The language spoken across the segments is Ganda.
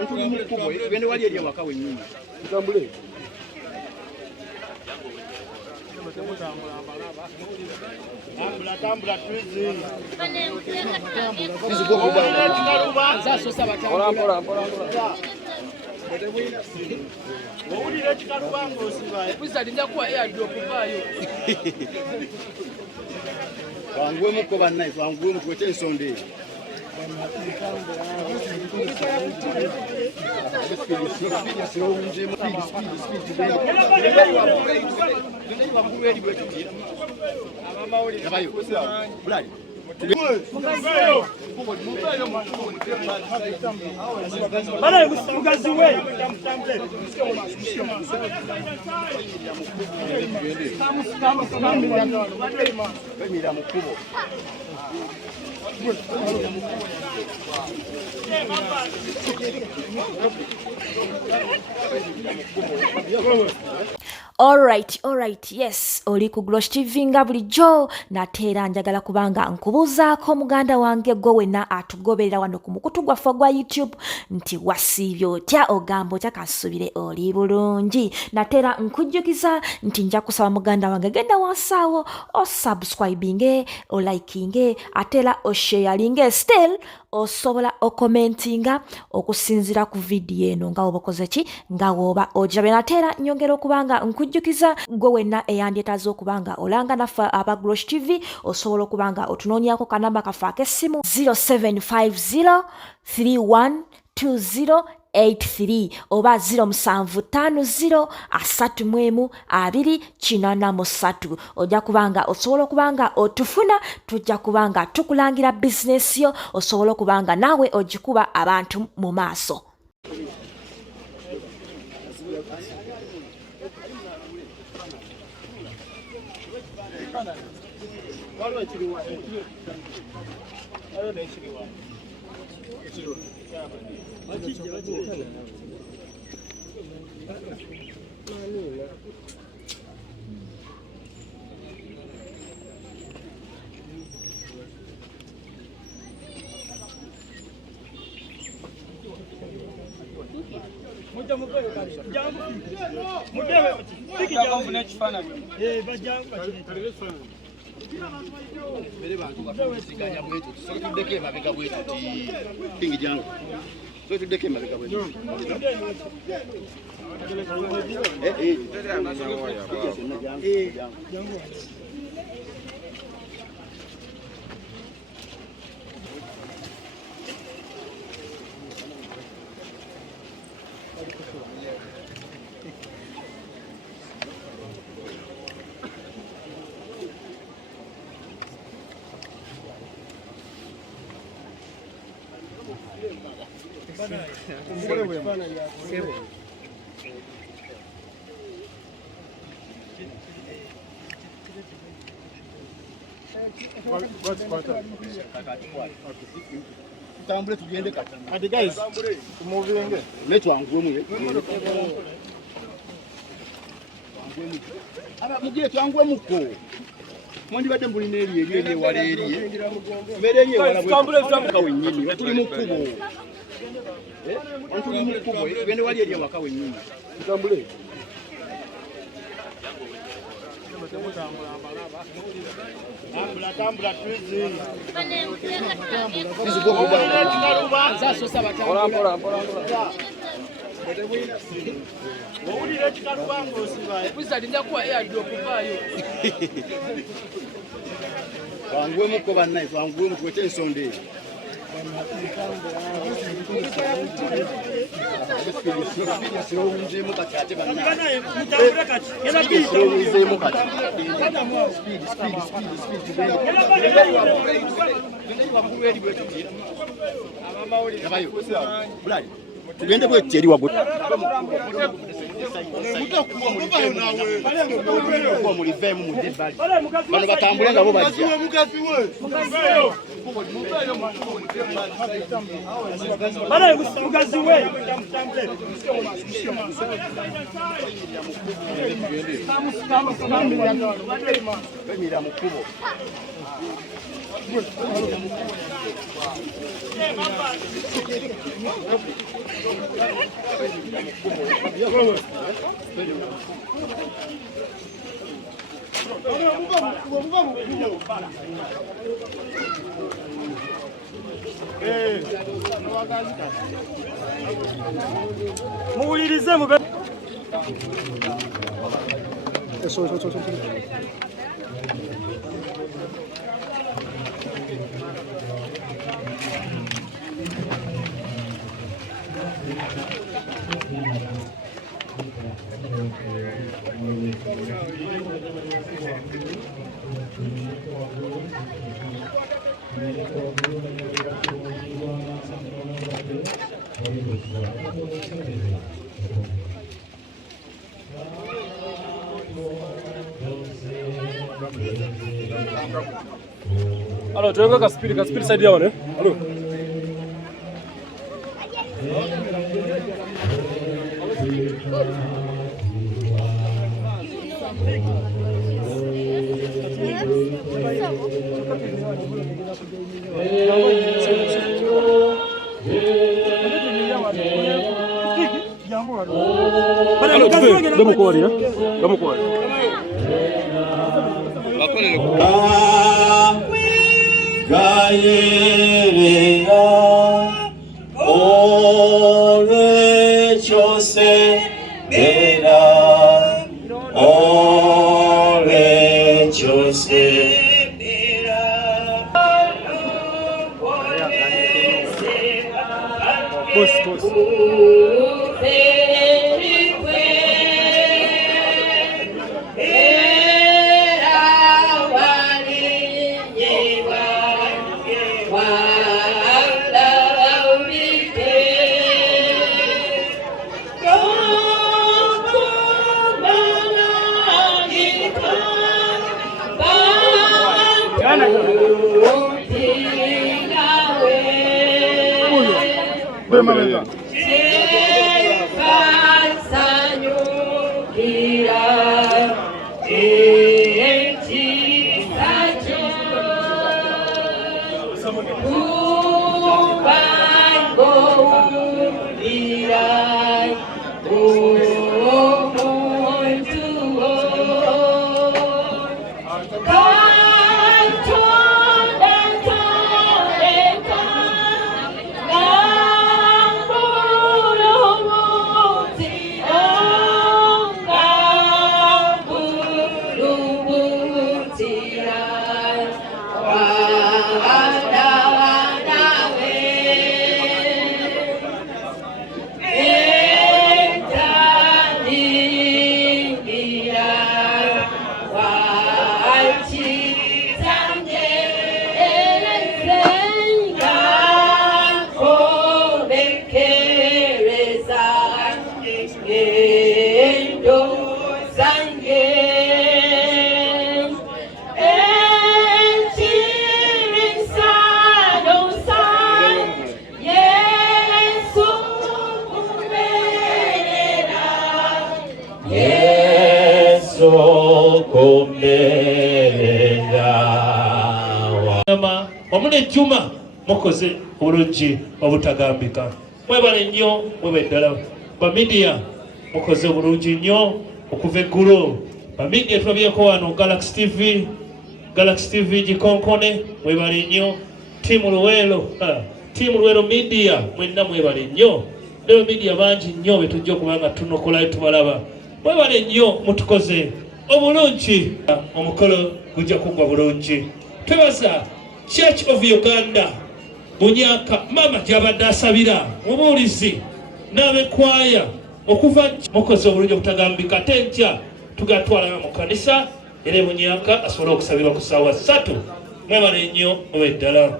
Antuli mukubwa tugende wali eri awaka wennyini tutambule. Tambula tuizi. Owulira ekikalubango osibaye. Kusalinja kuwa airdrop vaayo. Wangwemukko bannange, wangwemu tuwete ensonda eyo. Alright, yes, oli ku Glosh TV nga bulijjo nateera njagala kubanga nkubuuzaako muganda wange gwe wenna atugoberera wano ku mukutu gwaffe gwa YouTube nti wasiibye otya ogamba otya kasubire oli bulungi. Nateera nkujjukiza nti nja kusaba muganda wange genda wansaawo osubscribinge olikinge ateera osharinge still osobola okomentinga okusinzira ku video eno nga oba okoze ki nga woba ojabe. Nateera nyongera okubanga nkujjukiza gwe wenna eyandyetaaze okubanga olanga naffe aba Glosh TV osobola okubanga otunoonyako kanamba kaffe ak'essimu 0750 312083 oba 0750 312083. ojja kubanga osobola okubanga otufuna, tujja kubanga tukulangira bizinesi yo, osobola okubanga naawe ogikuba abantu mu maaso. Tambule tugende kati. Ati guys, tumuvinge. Letu angwemu. Aba mugire twangwemuko. Mondi badde mbulina eri wala eri. Mbere wala tambule waka wennyini. Watuli mukubo. Antuli mukubo. Tugende wali eri waka wennyini. Tambule. Tambula tuizi. Owulira ekikalubango osibaye. Kusalinja kuwa airdrop vaayo. Wangwemukko bannange, wangwemu tuwete ensonda eyo. Sirowunzeemu kati ate bannange. Sirowunzeemu kati. Tugende bweti eri waggulu. Mulivemu mudde ebbali. Bano batambule nga bo bajja. Bemira mu kkubo. Muwulirize mube. Halo, tuweka kaspiri side yao ne? Halo. Vamos com ele, vamos com ele. Gayerea ore chose bera ore chose bera Omune Juma mukoze obulungi obutagambika. Mwebale nnyo mwebe ddala. Ba media mukoze obulungi nnyo okuva eggulo. Ba media tulabyeko wano Galaxy TV Gikonkone mwebale nnyo. Timu Luwero media mwenna mwebale nnyo. Leo media bangi nnyo betujja okubanga tunokolayo tubalaba. Mwebale nnyo mutukoze obulungi. Omukolo gujja kuggwa bulungi. Twebaza Church of Uganda Bunyaka mama gyabadde asabira mubuulizi n'abekwaya okuva mukoze obulungi obutagambika ate enkya tugatwala mu kanisa era Bunyaka asobole okusabirwa ku ssaawa 3. Mwebale nnyo oweddala.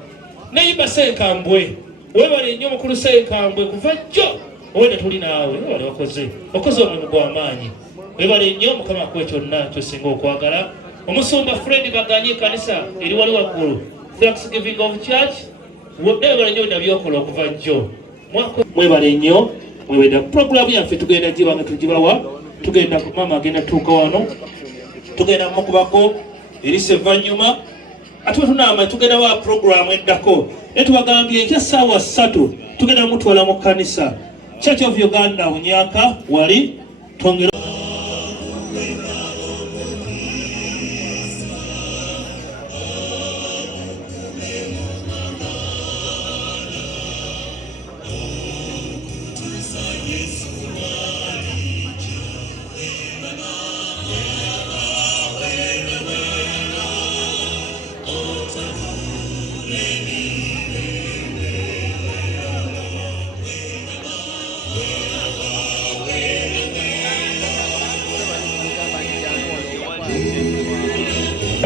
Neyimba Senkambwe webale nnyo mukulu Senkambwe kuva jjo owene tuli naawe webale wakoze omulimu gw'amaanyi. Webale nnyo Mukama akuwe kyonna ky'osinga okwagala. Omusumba Fred Baganye kanisa eri wali waggulu Thanksgiving of Church webale nnyo nabyokola okuva jjo. Mwebale nnyo mwewedda program yaffe tugenda gibanga tugibawa. Tugenda mama agenda tuuka wano tugenda mukubako eri Sevanyuma ate tunama tugenda wa program eddako etubagambye ekya ssaawa 3 tugenda mutwala mu kanisa Church of Uganda Bunyaka wali tongera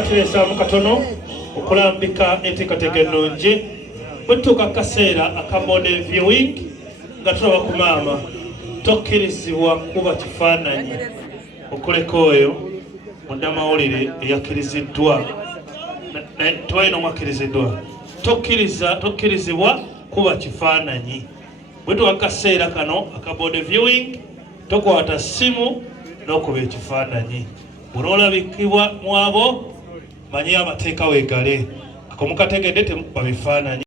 Tulesa mukatono okulambika enteekateeka ennungi bwetuuka akaseera aka model viewing nga tulaba ku maama tokkirizibwa kuba kifaananyi okuleka oyo munnamawulire eyakkiriziddwa tebalina omwakkiriziddwa tokkirizibwa kuba kifaananyi bwetuuka akaseera kano aka model viewing tokwata ssimu n'okuba ekifaananyi bw'onoolabikibwa mu abo manyi amateeka weegale ako mukategedde temukuba bifaananyi